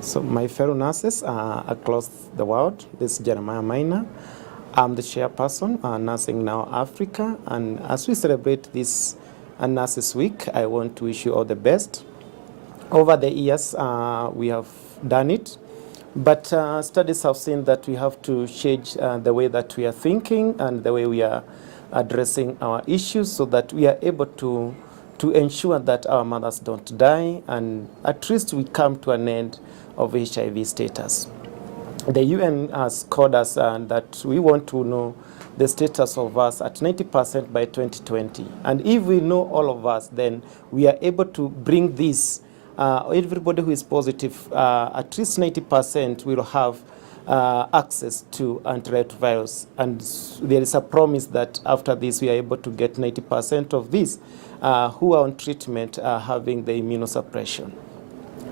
So my fellow nurses across the world, this is Jeremiah Maina. I'm the chairperson, Nursing Now Africa, and as we celebrate this Nurses Week, I want to wish you all the best. Over the years, we have done it, but studies have seen that we have to change the way that we are thinking and the way we are addressing our issues so that we are able to ensure that our mothers don't die and at least we come to an end of HIV status. The UN has called us that we want to know the status of us at 90% by 2020. And if we know all of us, then we are able to bring this. Everybody who is positive, at least 90% will have access to antiretrovirus. And there is a promise that after this, we are able to get 90% of these who are on treatment having the immunosuppression.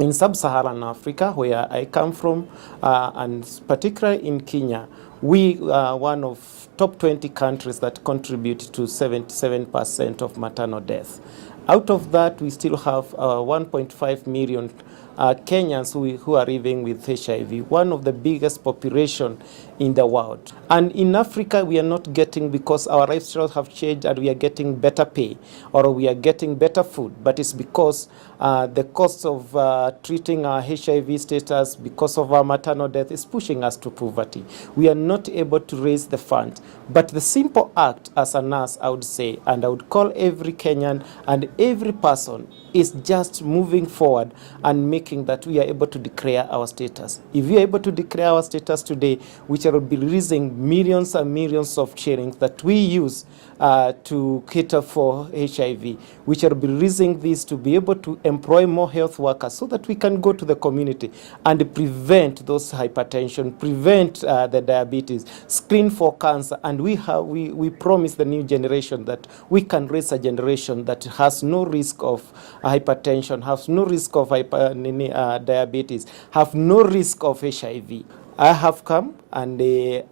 In sub-Saharan Africa, where I come from, and particularly in Kenya, we are one of top 20 countries that contribute to 77% of maternal death. Out of that, we still have 1.5 million Kenyans who are living with HIV, one of the biggest population in the world. And in Africa, we are not getting, because our lifestyles have changed and we are getting better pay or we are getting better food, but it's because the cost of treating our HIV status because of our maternal death is pushing us to poverty. We are not able to raise the fund. But the simple act as a nurse, I would say, and I would call every Kenyan and every person, is just moving forward and making that we are able to declare our status. If we are able to declare our status today, which will be releasing millions and millions of shillings that we use to cater for HIV, which are releasing this to be able to employ more health workers so that we can go to the community and prevent those hypertension, prevent the diabetes, screen for cancer, and we promise the new generation that we can raise a generation that has no risk of hypertension, has no risk of diabetes, have no risk of HIV. I have come and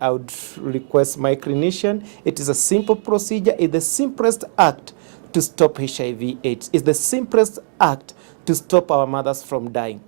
I would request my clinician. It is a simple procedure. It's the simplest act to stop HIV/AIDS. It's the simplest act to stop our mothers from dying.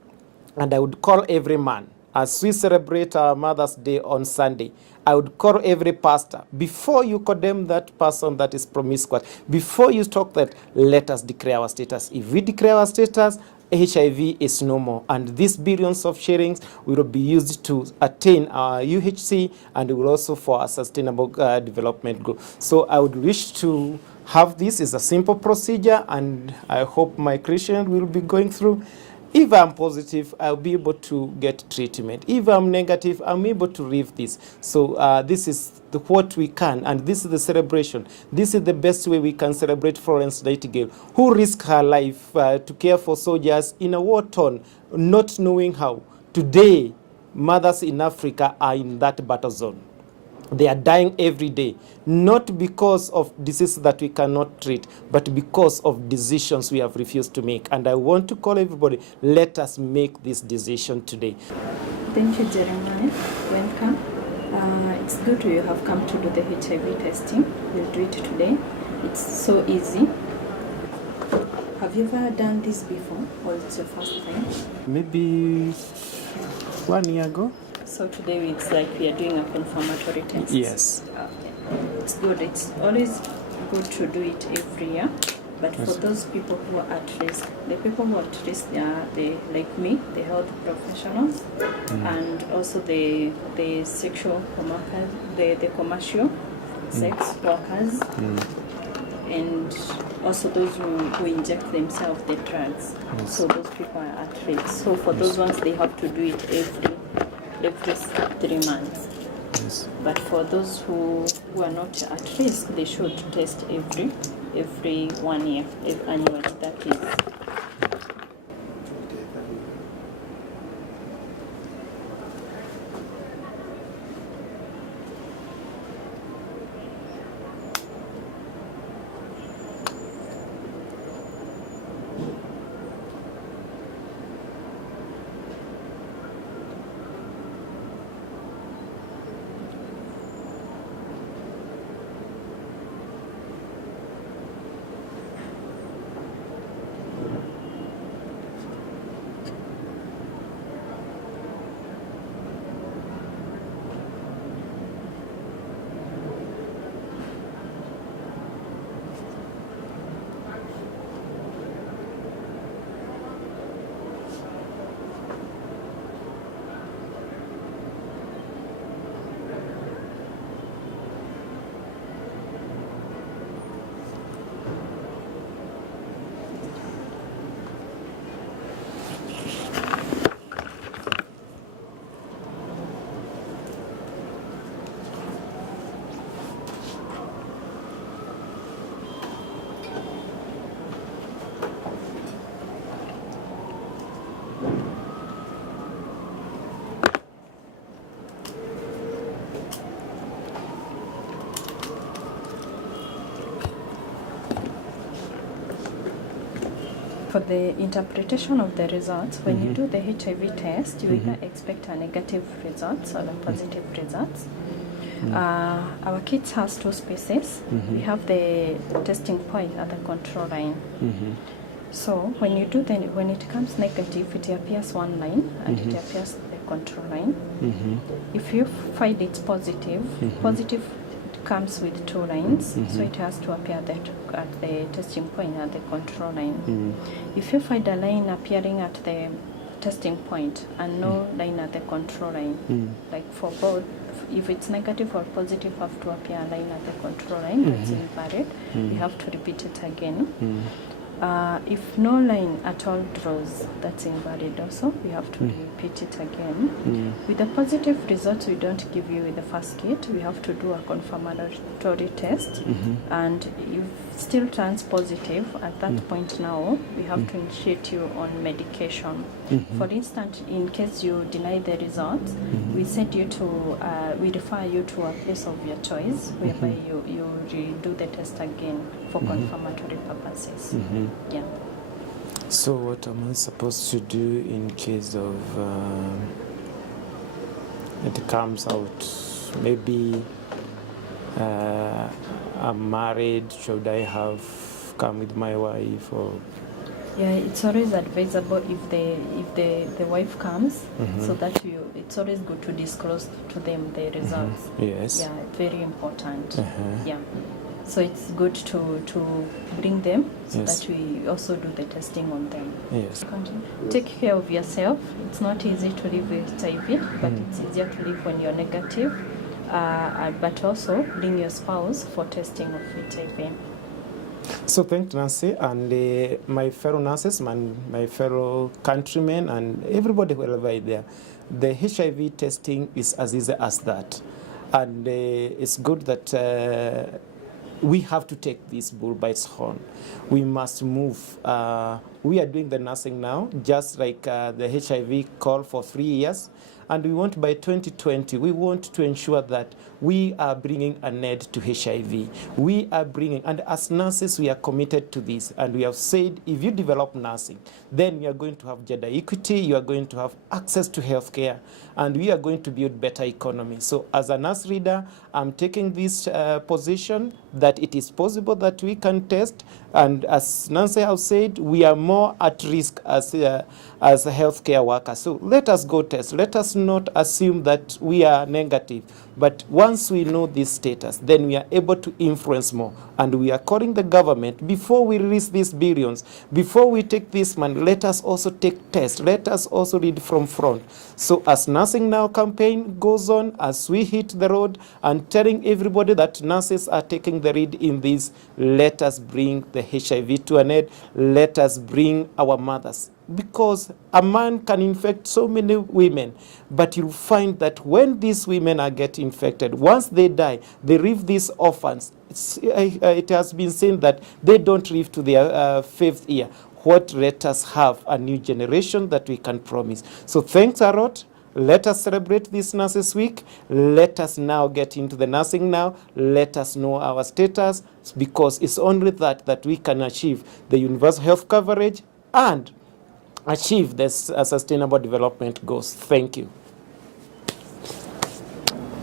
And I would call every man, as we celebrate our Mother's Day on Sunday, I would call every pastor, before you condemn that person that is promiscuous, before you talk that, let us declare our status. If we declare our status, HIV is no more, and these billions of shillings will be used to attain our UHC and will also for a sustainable development goal. So I would wish to have this as a simple procedure, and I hope my Christian will be going through. If I'm positive, I'll be able to get treatment. If I'm negative, I'm able to leave this. So this is what we can, and this is the celebration. This is the best way we can celebrate Florence Nightingale, who risked her life to care for soldiers in a war-torn, not knowing how. Today, mothers in Africa are in that battle zone. They are dying every day, not because of diseases that we cannot treat, but because of decisions we have refused to make. And I want to call everybody, let us make this decision today. Thank you, Jeremiah. Welcome. It's good you have come to do the HIV testing. We'll do it today. It's so easy. Have you ever done this before, or it's your first time? Maybe 1 year ago. So today it's like we are doing a confirmatory test. Yes. Okay. It's good. It's always good to do it every year. But for those people who are at risk, the people who are at risk, they like me, the health professionals, and also the sexual workers, the commercial sex workers, and also those who inject themselves the drugs. Yes. So those people are at risk. So for those ones, they have to do it every 3 months. Yes. But for those who are not at risk, they should test every 1 year, annually, that is. for the interpretation of the results, when you do the HIV test, you either expect a negative result or a positive result. Our kit has two spaces. We have the testing point at the control line. So when you do when it comes negative, it appears one line and it appears the control line. If you find it's positive, positive comes with two lines, so it has to appear at the testing point at the control line. If you find a line appearing at the testing point and no line at the control line, like for both, if it's negative or positive, have to appear a line at the control line, that's invalid. We have to repeat it again. If no line at all draws, that's invalid also. We have to repeat it again. With the positive results, we don't give you with the first kit. We have to do a confirmatory test. And if still turns positive, at that point now, we have to initiate you on medication. For instance, in case you deny the results, we send you to, we refer you to a place of your choice, whereby you redo the test again for confirmatory purposes. Yeah. So what am I supposed to do in case of it comes out? Maybe I'm married. Should I have come with my wife or? Yeah, it's always advisable if the wife comes, so that it's always good to disclose to them the results. Yes. Yeah, very important. Yeah. So it's good to bring them so that we also do the testing on them. Yes. Take care of yourself. It's not easy to live with HIV, but it's easier to live when you're negative. But also bring your spouse for testing of HIV. So thank you, Nancy, and my fellow nurses, my fellow countrymen, and everybody wherever there. The HIV testing is as easy as that. And it's good that we have to take this bull by its horn. We must move. We are doing the nursing now, just like the HIV call for 3 years. And we want by 2020, we want to ensure that we are bringing an end to HIV. We are bringing, and as nurses, we are committed to this. And we have said, if you develop nursing, then you are going to have gender equity, you are going to have access to healthcare, and we are going to build better economy. So as a nurse reader, I'm taking this position that it is possible that we can test. And as Nancy has said, we are more at risk as a healthcare worker. So let us go test. Let us not assume that we are negative. But once we know this status, then we are able to influence more. And we are calling the government, before we release these billions, before we take this money, let us also take tests. Let us also lead from front. So as Nursing Now campaign goes on, as we hit the road and telling everybody that nurses are taking the lead in this, let us bring the HIV to an end. Let us bring our mothers. Because a man can infect so many women, but you'll find that when these women are getting infected, once they die, they leave these orphans. It has been seen that they don't live to their 5th year. What let us have a new generation that we can promise. So thanks a lot. Let us celebrate this Nurses Week. Let us now get into the nursing now. Let us know our status, because it's only that we can achieve the universal health coverage and achieve this sustainable development goals. Thank you.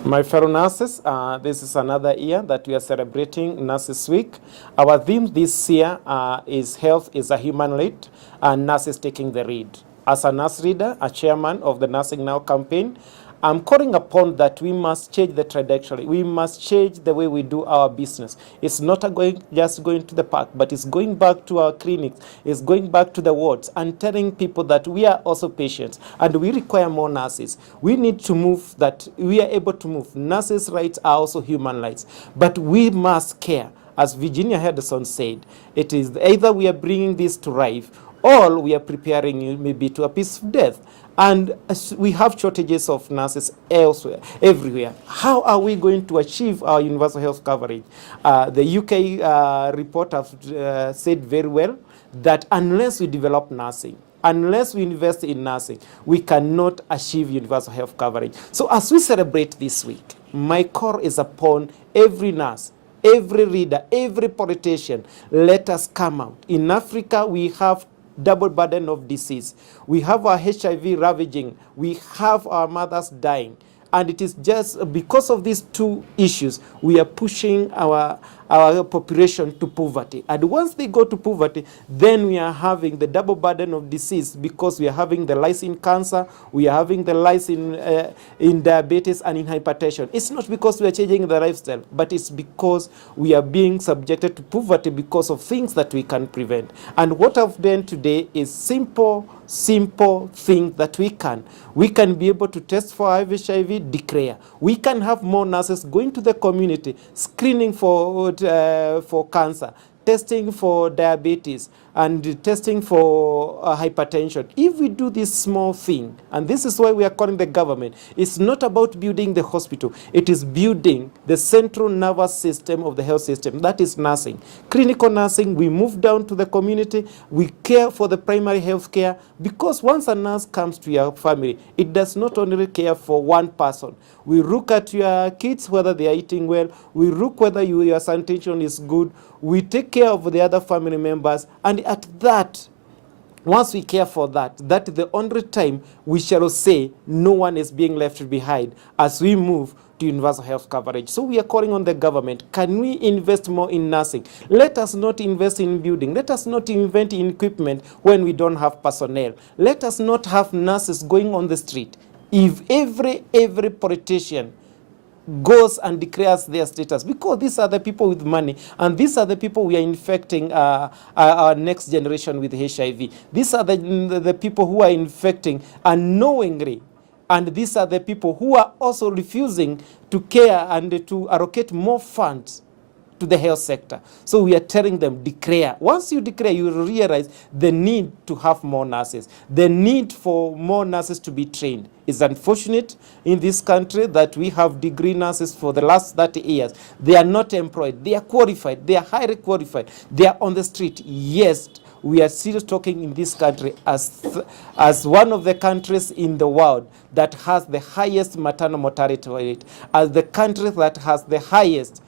My fellow nurses, this is another year that we are celebrating Nurses Week. Our theme this year is Health is a Human Right, and nurses taking the lead. As a nurse reader, a chairman of the Nursing Now campaign, I'm calling upon that we must change the trajectory. We must change the way we do our business. It's not just going to the park, but it's going back to our clinics. It's going back to the wards and telling people that we are also patients and we require more nurses. We need to move that we are able to move. Nurses' rights are also human rights, but we must care. As Virginia Henderson said, it is either we are bringing this to life or we are preparing you maybe to a peaceful death. And we have shortages of nurses elsewhere, everywhere. How are we going to achieve our universal health coverage? The UK report has said very well that unless we develop nursing, unless we invest in nursing, we cannot achieve universal health coverage. So as we celebrate this week, my call is upon every nurse, every reader, every politician. Let us come out. In Africa, we have double burden of disease. We have our HIV ravaging. We have our mothers dying. And it is just because of these two issues, we are pushing our population to poverty. And once they go to poverty, then we are having the double burden of disease, because we are having the rise in cancer, we are having the rise in diabetes and in hypertension. It's not because we are changing the lifestyle, but it's because we are being subjected to poverty because of things that we can prevent. And what I've done today is simple thing that we can be able to test for HIV, declare. We can have more nurses going to the community, screening for cancer, testing for diabetes, and testing for hypertension. If we do this small thing, and this is why we are calling the government, it's not about building the hospital, it is building the central nervous system of the health system. That is nursing. Clinical nursing, we move down to the community, we care for the primary health care, because once a nurse comes to your family, it does not only care for one person. We look at your kids, whether they are eating well, we look whether your sanitation is good, we take care of the other family members, and at that, once we care for that, that is the only time we shall say no one is being left behind as we move to universal health coverage. So we are calling on the government, can we invest more in nursing? Let us not invest in building. Let us not invest in equipment when we don't have personnel. Let us not have nurses going on the street. If every politician goes and declares their status, because these are the people with money, and these are the people we are infecting our next generation with HIV. These are the people who are infecting unknowingly, and these are the people who are also refusing to care and to allocate more funds to the health sector. So we are telling them, declare. Once you declare, you will realize the need to have more nurses, the need for more nurses to be trained. It's unfortunate in this country that we have degree nurses for the last 30 years. They are not employed. They are qualified. They are highly qualified. They are on the street. Yes, we are still talking in this country as one of the countries in the world that has the highest maternal mortality rate, as the country that has the highest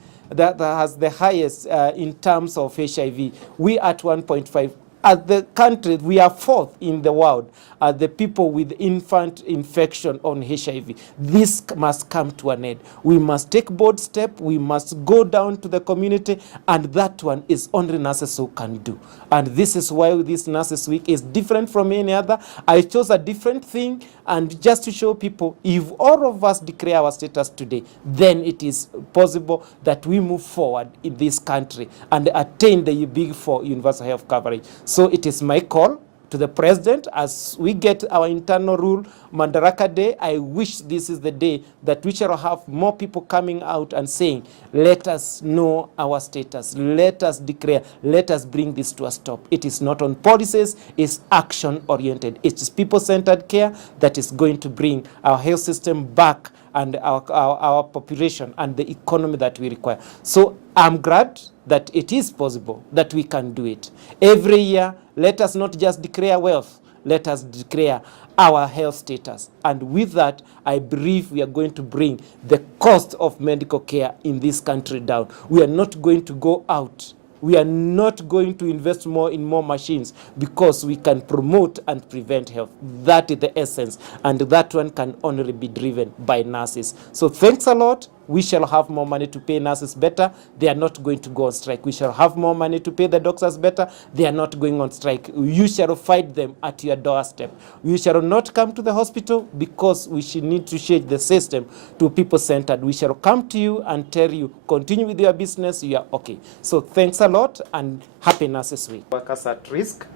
in terms of HIV. We are at 1.5. As the country, we are fourth in the world as the people with infant infection on HIV. This must come to an end. We must take bold step. We must go down to the community, and that one is only nurses who can do. And this is why this Nurses Week is different from any other. I chose a different thing, and just to show people, if all of us declare our status today, then it is possible that we move forward in this country and attain the big four universal health coverage. So it is my call to the president as we get our internal rule, Madaraka Day. I wish this is the day that we shall have more people coming out and saying, let us know our status, let us declare, let us bring this to a stop. It is not on policies, it's action oriented. It's people-centered care that is going to bring our health system back and our population and the economy that we require. So I'm glad that it is possible, that we can do it. Every year, let us not just declare wealth, let us declare our health status. And with that, I believe we are going to bring the cost of medical care in this country down. We are not going to go out. We are not going to invest more in more machines, because we can promote and prevent health. That is the essence, and that one can only be driven by nurses. So thanks a lot. We shall have more money to pay nurses better. They are not going to go on strike. We shall have more money to pay the doctors better. They are not going on strike. You shall fight them at your doorstep. You shall not come to the hospital, because we should need to change the system to people-centered. We shall come to you and tell you, continue with your business, you are okay. So thanks a lot, and happy Nurses Week. Workers at risk,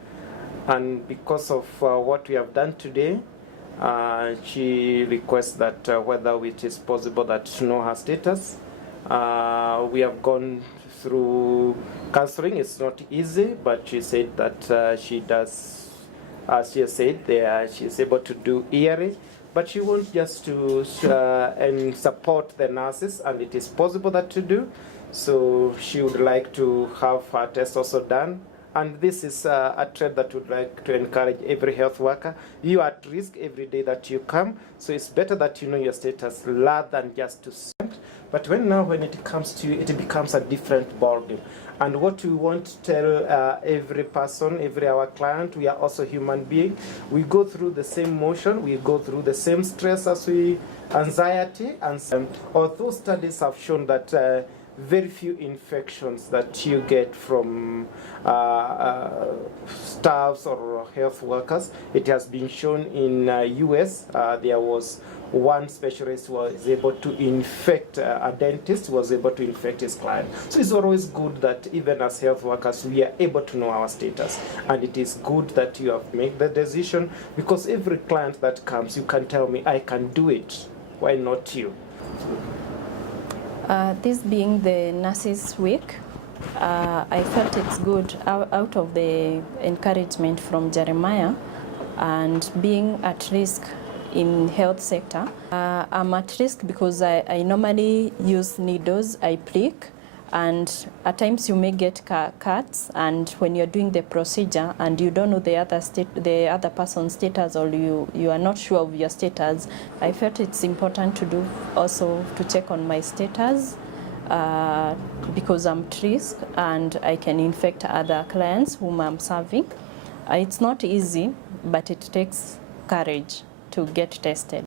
and because of what we have done today, she requests that whether it is possible that to know her status. We have gone through counseling. It's not easy, but she said that she does, as she has said, she is able to do yearly, but she wants just to and support the nurses, and it is possible that to do. So she would like to have her test also done. And this is a trend that would like to encourage every health worker. You are at risk every day that you come, so it's better that you know your status rather than just to send. But when it comes to you, it becomes a different ballgame. And what we want to tell every person, every our client, we are also human being. We go through the same motion, we go through the same stress as anxiety, and although studies have shown that very few infections that you get from staffs or health workers. It has been shown in US. There was one specialist who was able to infect, a dentist was able to infect his client. So it's always good that even as health workers, we are able to know our status. And it is good that you have made the decision, because every client that comes, you can tell me, I can do it. Why not you? This being the Nurses Week, I felt it's good out of the encouragement from Jeremiah and being at risk in health sector. I'm at risk because I normally use needles, I prick, and at times you may get cuts, and when you're doing the procedure and you don't know the other person's status, or you are not sure of your status, I felt it's important to do also to check on my status because I'm at risk and I can infect other clients whom I'm serving. It's not easy, but it takes courage to get tested.